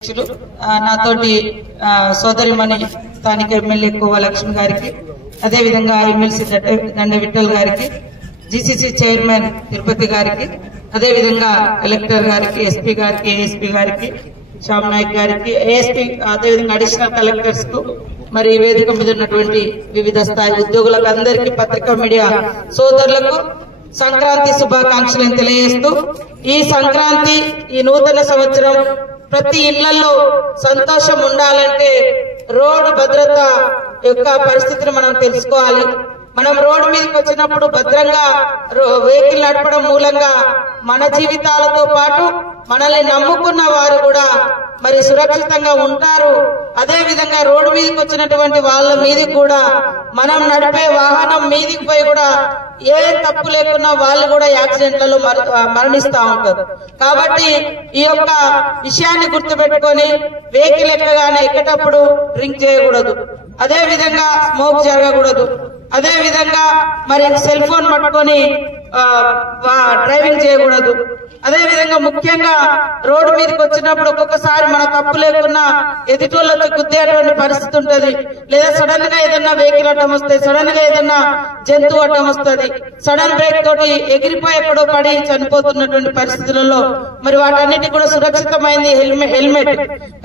నాతోటి సోదరిమణి స్థానిక ఎమ్మెల్యే కోవ లక్ష్మి గారికి, అదేవిధంగా ఎమ్మెల్సీ దండ విఠల్ గారికి, జీసీసీ చైర్మన్ తిరుపతి గారికి, అదేవిధంగా కలెక్టర్ గారికి, ఎస్పీ గారికి, ఏఎస్పీ గారికి, శ్యామ్ నాయక్ గారికి, ఏఎస్పీ, అదేవిధంగా అడిషనల్ కలెక్టర్స్ కు, మరి వేదిక మీద ఉన్నటువంటి వివిధ స్థాయి ఉద్యోగులకు అందరికీ, పత్రికా మీడియా సోదరులకు సంక్రాంతి శుభాకాంక్షలను తెలియజేస్తూ, ఈ సంక్రాంతి, ఈ నూతన సంవత్సరం ప్రతి ఇళ్లలో సంతోషం ఉండాలంటే రోడ్డు భద్రత యొక్క పరిస్థితిని మనం తెలుసుకోవాలి. మనం రోడ్డు మీదకి వచ్చినప్పుడు భద్రంగా వెహికల్ నడపడం మూలంగా మన జీవితాలతో పాటు మనల్ని నమ్ముకున్న వారు కూడా మరి సురక్షితంగా ఉంటారు. అదే విధంగా రోడ్డు మీదకి వచ్చినటువంటి వాళ్ళ మీదకి కూడా మనం నడిపే వాహనం మీదికి పోయి కూడా ఏ తప్పు లేకున్నా వాళ్ళు కూడా యాక్సిడెంట్లలో మరణిస్తా ఉంటారు. కాబట్టి ఈ యొక్క విషయాన్ని గుర్తుపెట్టుకొని వెహికల్ ఎక్కేటప్పుడు డ్రింక్ చేయకూడదు, అదే విధంగా స్మోక్ జరగకూడదు, అదే విధంగా మరి సెల్ ఫోన్ పట్టుకొని డ్రైవింగ్ చేయకూడదు. అదే విధంగా ముఖ్యంగా రోడ్డు మీదకి వచ్చినప్పుడు ఒక్కొక్కసారి మన తప్పు లేకున్నా ఎదుటోళ్ళకి గుద్దేటువంటి పరిస్థితి ఉంటది, లేదా సడన్ గా ఏదన్నా వెహికల్ అడ్డం వస్తుంది, సడన్ గా ఏదన్నా జంతువు అడ్డం వస్తుంది, సడన్ బ్రేక్ తోటి ఎగిరిపోయి ఎక్కడో పడి చనిపోతున్నటువంటి పరిస్థితులలో మరి వాటన్నిటి కూడా సురక్షితమైంది హెల్మెట్.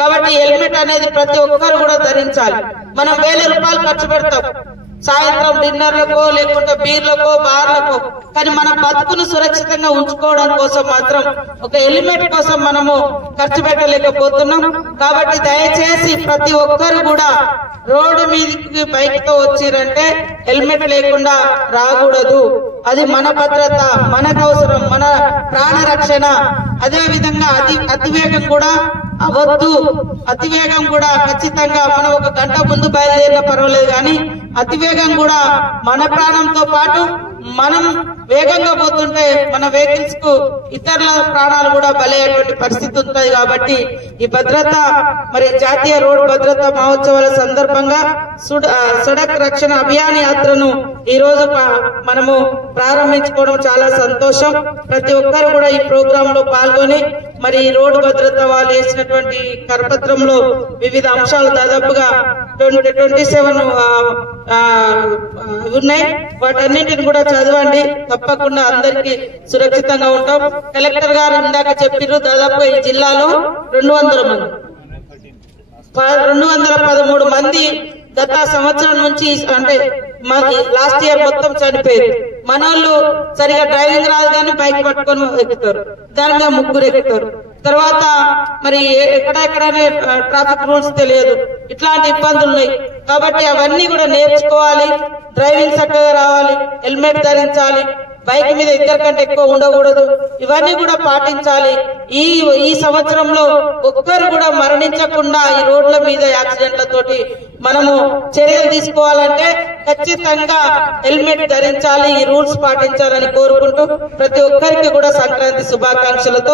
కాబట్టి హెల్మెట్ అనేది ప్రతి ఒక్కరు కూడా ధరించాలి. మనం 1000 రూపాయలు ఖర్చు పెడతాం సాయంత్రం డిన్నర్లకో, లేకుంటే బీర్లకో, బార్లకో, కానీ మన బతుకును సురక్షితంగా ఉంచుకోవడం కోసం మాత్రం ఒక హెల్మెట్ కోసం మనము ఖర్చు పెట్టలేకపోతున్నాం. కాబట్టి దయచేసి ప్రతి ఒక్కరు కూడా రోడ్డు మీదకి బైక్ తో వచ్చిరంటే హెల్మెట్ లేకుండా రాకూడదు. అది మన భద్రత, మనకు అవసరం, మన ప్రాణ రక్షణ. అదే విధంగా అతివేగం కూడా అవద్దు. అతివేగం కూడా ఖచ్చితంగా మనం 1 గంట ముందు బయలుదేరినా పర్వాలేదు, కానీ అతివేగం కూడా మన ప్రాణంతో పాటు మనం వేగంగా పోతుంటే మన వెహికల్స్ కు ఇతరుల ప్రాణాలు కూడా బలయ్యేటువంటి పరిస్థితి ఉంటుంది. కాబట్టి ఈ భద్రత, మరి జాతీయ రోడ్డు భద్రతా మహోత్సవాల సందర్భంగా సడక్ రక్షణ అభియాన్ యాత్రను ఈ రోజు మనము ప్రారంభించుకోవడం చాలా సంతోషం. ప్రతి ఒక్కరు కూడా ఈ ప్రోగ్రామ్ లో పాల్గొని మరి ఈ రోడ్డు భద్రత వాళ్ళు వేసినటువంటి కరపత్రంలో వివిధ అంశాలు దాదాపుగా 27 ఉన్నాయి. వాటన్నింటిని కూడా చదవండి, తప్పకుండా అందరికీ సురక్షితంగా ఉంటాం. కలెక్టర్ గారు ఇందాక చెప్పారు, దాదాపుగా ఈ జిల్లాలో 213 మంది గత సంవత్సరం నుంచి, అంటే లాస్ట్ ఇయర్ మొత్తం చనిపోయారు. మనోళ్ళు సరిగా డ్రైవింగ్ రాదు కానీ బైక్ పట్టుకొని ఎక్కుతారు, దాని మీద 3 ఎక్కుతారు. తర్వాత మరి ఎక్కడెక్కడనే ట్రాఫిక్ రూల్స్ తెలియదు, ఇట్లాంటి ఇబ్బందులు ఉన్నాయి. కాబట్టి అవన్నీ కూడా నేర్చుకోవాలి, డ్రైవింగ్ చక్కగా రావాలి, హెల్మెట్ ధరించాలి, బైక్ మీద 2 కంటే ఎక్కువ ఉండకూడదు, ఇవన్నీ కూడా పాటించాలి. ఈ సంవత్సరంలో ఒక్కరు కూడా మరణించకుండా ఈ రోడ్ల మీద యాక్సిడెంట్లతోటి మనము చర్యలు తీసుకోవాలంటే ఖచ్చితంగా హెల్మెట్ ధరించాలి, ఈ రూల్స్ పాటించాలని కోరుకుంటూ ప్రతి ఒక్కరికి కూడా సంక్రాంతి శుభాకాంక్షలతో